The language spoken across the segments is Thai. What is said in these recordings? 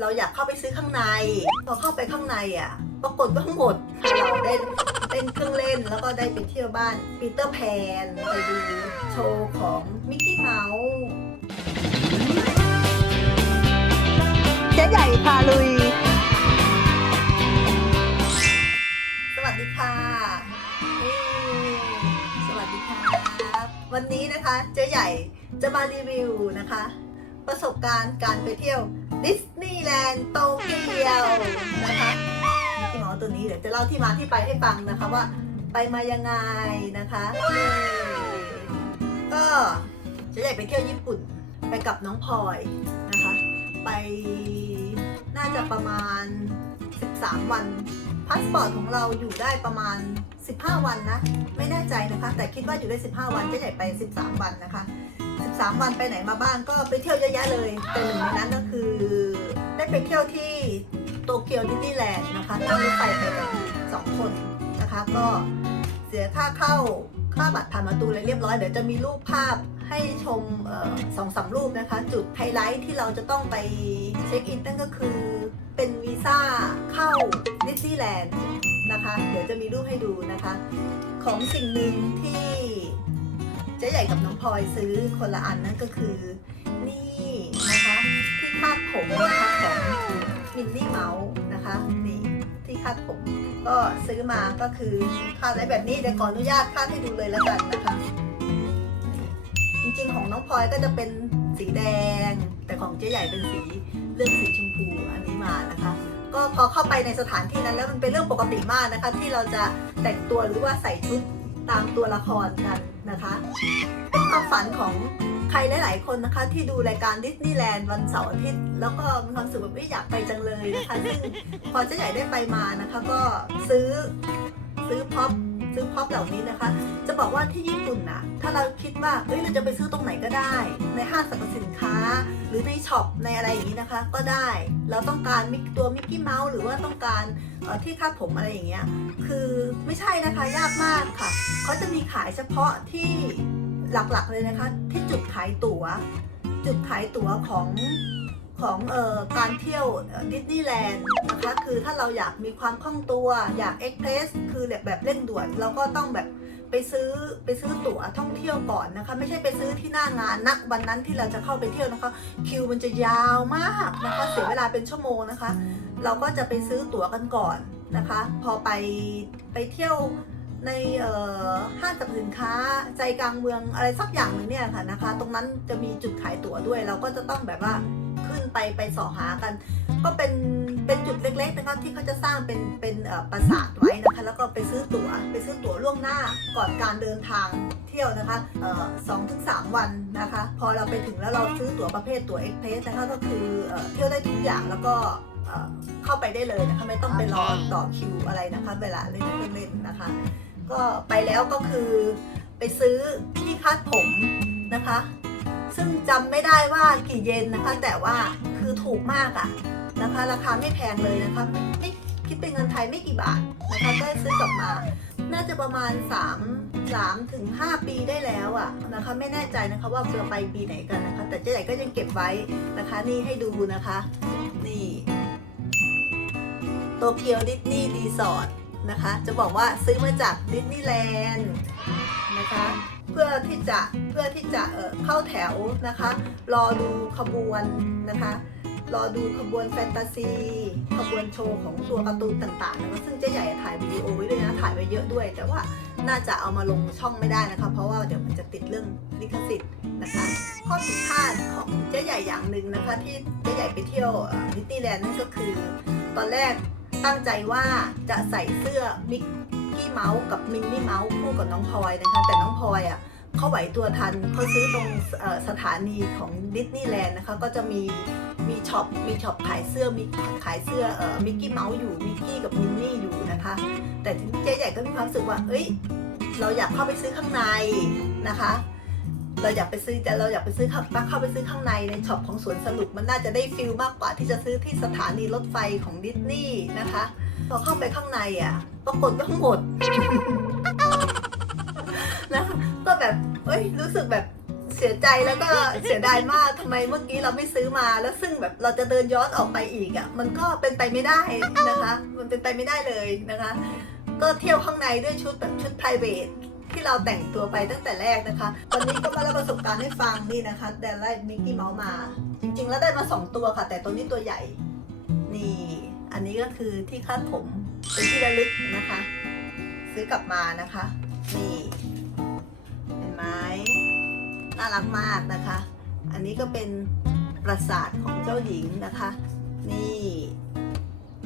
เราอยากเข้าไปซื้อข้างใน พอเข้าไปข้างในอะ ปรากฏว่าหมดเราได้เล่นเครื่องเล่นแล้วก็ได้ไปเที่ยวบ้านปีเตอร์แพนไปดูโชว์ของมิกกี้เมาส์เจ๊ใหญ่พาลุย สวัสดีค่ะสวัสดีครับ วันนี้นะคะเจ๊ใหญ่จะมารีวิวนะคะ ประสบการณ์การไปเที่ยวดิสนีย์แลนด์โตเกียวนะคะที่หมอตัวนี้เดี๋ยวจะเล่าที่มาที่ไปให้ฟังนะคะว่าไปมายังไงนะคะ ก็เจ๊ใหญ่ไปเที่ยวญี่ปุ่นไปกับน้องพลอยนะคะ ไปน่าจะประมาณ 13 วันพาสปอร์ตของเราอยู่ได้ประมาณ 15 วันนะ ไม่แน่ใจนะคะ แต่คิดว่าอยู่ได้ 15 วันเจ๊ใหญ่ไป 13 วันนะคะ 13 วันไปไหนมาบ้างก็ไปเที่ยวเยอะแยะเลย แต่หนึ่งในนั้นก็คือ ได้ไปเที่ยวที่โตเกียวดิสนีย์แลนด์นะคะนั่งรถไฟไปกันสองคนนะคะ ก็เสียค่าเข้าค่าบัตรผ่านประตูอะไรเรียบร้อย เดี๋ยวจะมีรูปภาพให้ชมสองสามรูปนะคะ จุดไฮไลท์ที่เราจะต้องไปเช็คอินนั่นก็คือ เป็นวีซ่าเข้าดิสนีย์แลนด์นะคะ เดี๋ยวจะมีรูปให้ดูนะคะ ของสิ่งหนึ่งที่ เจ๊ใหญ่กับน้องพลอยซื้อคนละอันนั่นก็คือ นี่นะคะ ที่คาดผมนะคะของมินนี่เมาส์นะคะนี่ที่คาดผม ก็ซื้อมาก็คือคาดไว้แบบนี้เดี๋ยวขออนุญาตคาดให้ดูเลยแล้วกันนะคะจริงๆของน้องพลอยก็จะเป็นสีแดง แต่ของเจ๊ใหญ่เป็นสีเลือกสีชมพูอันนี้มานะคะ ก็พอเข้าไปในสถานที่นั้นแล้วมันเป็นเรื่องปกติมากนะคะ ที่เราจะแต่งตัวหรือว่าใส่ชุด ตามตัวละครกันนะคะเป็นความฝันของใครหลาย ๆ คนนะคะที่ดูรายการดิสนีย์แลนด์วันเสาร์อาทิตย์แล้วก็มีความรู้สึกแบบไม่อยากไปจังเลยนะคะซึ่งพอเจ๊ใหญ่ได้ไปมานะคะ ก็ซื้อซื้อพ็อป ซื้อพ็อปเหล่านี้นะคะ จะบอกว่าที่ญี่ปุ่นนะถ้าเราคิดว่าเฮ้ยเราจะไปซื้อตรงไหนก็ได้ ในห้างสรรพสินค้า หรือในช็อปในอะไรอย่างนี้นะคะ ก็ได้ เราต้องการมิกตัวมิกกี้เมาส์หรือว่าต้องการที่คาดผมอะไรอย่างเงี้ยคือไม่ใช่นะคะยากมากค่ะเขาจะมีขายเฉพาะที่หลักๆเลยนะคะ ที่จุดขายตั๋ว จุดขายตั๋วของ ของเอ่อการเที่ยวดิสนีย์แลนด์นะคะคือถ้าเราอยากมีความคล่องตัวอยากเอ็กเพรสคือแบบแบบเร่งด่วนเราก็ต้องแบบไปซื้อไปซื้อตั๋วท่องเที่ยวก่อนนะคะ ไม่ใช่ไปซื้อที่หน้างานณวันนั้นที่เราจะเข้าไปเที่ยวนะคะ คิวมันจะยาวมากนะคะเสียเวลาเป็นชั่วโมงนะคะ เราก็จะไปซื้อตั๋วกันก่อนนะคะ พอไปไปเที่ยวในห้างสรรพสินค้าใจกลางเมืองอะไรสักอย่างหนึ่งเนี่ยค่ะนะคะ ตรงนั้นจะมีจุดขายตั๋วด้วย เราก็จะต้องแบบว่า ไปไปเสอหากัน ก็เป็นเป็นจุดเล็กๆนะคะที่เขาจะสร้างเป็นเป็นเอ่อปราสาทไว้นะคะแล้วก็ไปซื้อตั๋วไปซื้อตั๋วล่วงหน้าก่อนการเดินทางเที่ยวนะคะเอ่อสองถึงสามวันนะคะ พอเราไปถึงแล้วเราซื้อตั๋วประเภทตั๋วเอ็กเพรสนะคะก็คือเอ่อเที่ยวได้ทุกอย่างแล้วก็เอ่อเข้าไปได้เลยนะคะไม่ต้องไปรอต่อคิวอะไรนะคะเวลาเล่นเครื่องเล่นนะคะ ก็ไปแล้วก็คือไปซื้อที่คาดผมนะคะ ซึ่งจำไม่ได้ว่ากี่เยนนะคะ แต่ว่าคือถูกมากอะนะคะ ราคาไม่แพงเลยนะคะไม่คิดเป็นเงินไทยไม่กี่บาทนะคะก็ซื้อกลับมา น่าจะประมาณ 3 3ถึง5ปีได้แล้วอะนะคะไม่แน่ใจนะคะว่าเราไปปีไหนกันนะคะ แต่เจ๊ใหญ่ก็ยังเก็บไว้นะคะ นี่ให้ดูนะคะ นี่โตเกียวดิสนีย์รีสอร์ทนะคะ จะบอกว่าซื้อมาจากดิสนีย์แลนด์นะคะ เพื่อที่จะเพื่อที่จะเข้าแถวนะคะ รอดูขบวนนะคะ รอดูขบวนแฟนตาซีขบวนโชว์ของตัวการ์ตูนต่างๆนะคะซึ่งเจ๊ใหญ่ถ่ายวิดีโอไว้ด้วยนะถ่ายไว้เยอะด้วย แต่ว่าน่าจะเอามาลงช่องไม่ได้นะคะ เพราะว่าเดี๋ยวมันจะติดเรื่องลิขสิทธิ์นะคะ ข้อผิดพลาดของเจ๊ใหญ่อย่างหนึ่งนะคะ ที่เจ๊ใหญ่ไปเที่ยวดิสนีย์แลนด์นั่นก็คือ ตอนแรกตั้งใจว่าจะใส่เสื้อมิก กี้เมาส์กับมินนี่เมาส์คู่กับน้องพลอยนะคะแต่น้องพลอยอะเขาไหวตัวทันเขาซื้อตรงสถานีของดิสนีย์แลนด์นะคะก็จะมีมีช็อปมีช็อปขายเสื้อมีขายเสื้ออมิกกี้เมาส์อยู่มิกกี้กับมินนี่อยู่นะคะ แต่ทีนี้เจ๊ใหญ่ก็มีความรู้สึกว่า เอ้ย เราอยากเข้าไปซื้อข้างในนะคะ เราอยากไปซื้อแต่เราอยากไปซื้อข้าเข้าไปซื้อข้างในในช็อปของสวนสนุกมันน่าจะได้ฟิลมากกว่าที่จะซื้อที่สถานีรถไฟของดิสนีย์นะคะ พอเข้าไปข้างในอะปรากฏว่าหมดนะคะก็แบบเอ้ยรู้สึกแบบเสียใจแล้วก็เสียดายมากทำไมเมื่อกี้เราไม่ซื้อมาแล้วซึ่งแบบเราจะเดินย้อนออกไปอีกอะมันก็เป็นไปไม่ได้นะคะ มันเป็นไปไม่ได้เลยนะคะ ก็เที่ยวข้างในด้วยชุดแบบชุด p r i v a t ที่เราแต่งตัวไปตั้งแต่แรกนะคะวันนี้ก็มาเล่าประสบการณ์ให้ฟังนี่นะคะแต่ได้มิกกี้เมาส์มา จริงๆ แล้วได้มาสองตัวค่ะ แต่ตัวนี้ตัวใหญ่นี่ อันนี้ก็คือที่คาดผมเป็นที่ระลึกนะคะ ซื้อกลับมานะคะนี่เห็นไหมน่ารักมากนะคะ อันนี้ก็เป็นปราสาทของเจ้าหญิงนะคะ นี่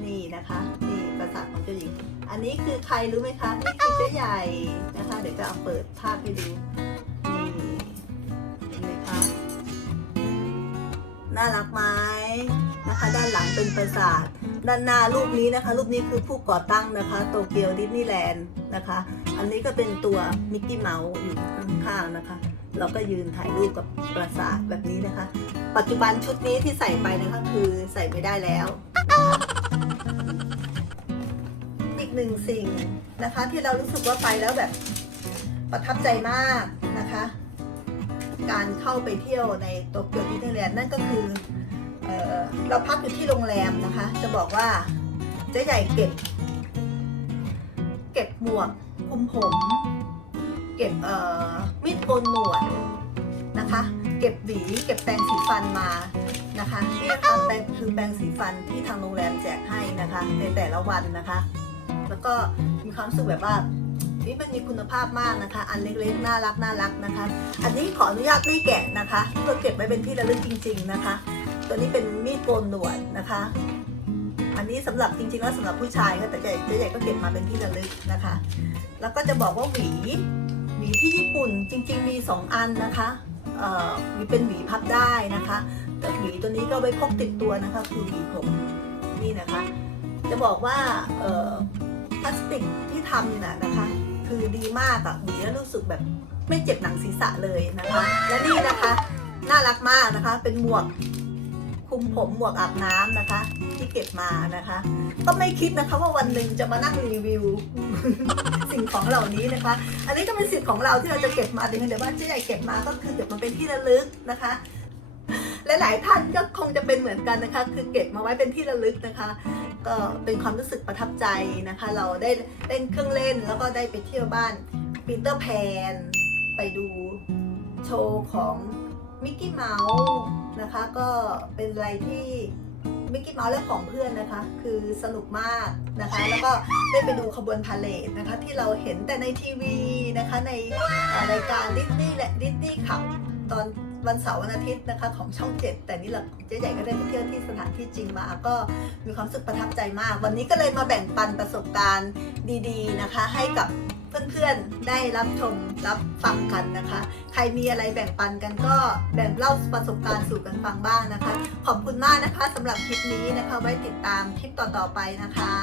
นี่นะคะนี่ปราสาทของเจ้าหญิง อันนี้คือใครรู้ไหมคะนี่คือเจ๊ใหญ่นะคะ เดี๋ยวจะเอาเปิดภาพให้ดูนี่เห็นไหมคะน่ารักไหม นะคะ ด้านหลังเป็นปราสาท ด้านหน้ารูปนี้นะคะ รูปนี้คือผู้ก่อตั้งนะคะ โตเกียวดิสนีย์แลนด์นะคะ อันนี้ก็เป็นตัวมิกกี้เมาส์อยู่ข้างๆนะคะ เราก็ยืนถ่ายรูปกับปราสาทแบบนี้นะคะ ปัจจุบันชุดนี้ที่ใส่ไปนะคะคือใส่ไม่ได้แล้วอีกหนึ่งสิ่งนะคะ ที่เรารู้สึกว่าไปแล้วแบบประทับใจมากนะคะ การเข้าไปเที่ยวในโตเกียวดิสนีย์แลนด์นั่นก็คือ เเราพักอยู่ที่โรงแรมนะคะ จะบอกว่าเจ๊ใหญ่เก็บ เก็บหมวกคุมผม เก็บเมีดโกนหนวดนะคะ เก็บหวีเก็บแปรงสีฟันมานะคะนี่นะคะแปรงคือแปรงสีฟันที่ทางโรงแรมแจกให้นะคะ ในแต่ละวันนะคะ แล้วก็มีความรู้สึกแบบว่านี่มันมีคุณภาพมากนะคะ อันเล็กๆ น่ารักน่ารักนะคะ อันนี้ขออนุญาตไม่แกะนะคะ เพื่อเก็บไว้เป็นที่ระลึกจริง ๆ นะคะ ตัวนี้เป็นมีดโกนหนวดนะคะ อันนี้สำหรับจริงๆแล้วสำหรับผู้ชายค่ะแต่เจ๊ใหญ่ก็เก็บมาเป็นที่ระลึกนะคะ แล้วก็จะบอกว่าหวีหวีที่ญี่ปุ่นจริง ๆ มี 2 อันนะคะหวีเป็นหวีพับได้นะคะ แต่หวีตัวนี้ก็ไว้พกติดตัวนะคะ คือหวีผมนี่นะคะ จะบอกว่าพลาสติกที่ทำน่ะนะคะ คือดีมากอะหวีแล้วรู้สึกแบบไม่เจ็บหนังศีรษะเลยนะคะ และนี่นะคะน่ารักมากนะคะ เป็นหมวก คลุมผมหมวกอาบน้ำนะคะ ที่เก็บมานะคะ ก็ไม่คิดนะคะว่าวันหนึ่งจะมานั่งรีวิว สิ่งของเหล่านี้นะคะ อันนี้ก็เป็นสิทธิ์ของเราที่เราจะเก็บมาแต่เพียงแต่ว่าเจ๊ใหญ่เก็บมาก็คือเก็บมาเป็นที่ระลึกนะคะและหลายท่านก็คงจะเป็นเหมือนกันนะคะ คือเก็บมาไว้เป็นที่ระลึกนะคะ ก็เป็นความรู้สึกประทับใจนะคะ เราได้เล่นเครื่องเล่นแล้วก็ได้ไปเที่ยวบ้านปีเตอร์แพนไปดูโชว์ของมิกกี้เมาส์ นะคะ ก็เป็นอะไรที่มิกกี้เมาส์และของเพื่อนนะคะ คือสนุกมากนะคะ แล้วก็ได้ไปดูขบวนพาเลทนะคะ ที่เราเห็นแต่ในทีวีนะคะ ในรายการดิสนีย์และดิสนีย์ขับตอนวันเสาร์วันอาทิตย์นะคะของช่องเจ็ดแต่นี่เราเจ๊ใหญ่ก็ได้ไปเที่ยวที่สถานที่จริงมาก็มีความรู้สึกประทับใจมาก วันนี้ก็เลยมาแบ่งปันประสบการณ์ดี ๆ นะคะ ให้กับ เพื่อนๆได้รับชมรับฟังกันนะคะ ใครมีอะไรแบ่งปันกันก็แบ่งเล่าประสบการณ์สู่กันฟังบ้างนะคะ ขอบคุณมากนะคะสำหรับคลิปนี้นะคะ ไว้ติดตามคลิปต่อๆไปนะคะ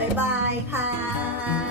บ๊ายบายค่ะ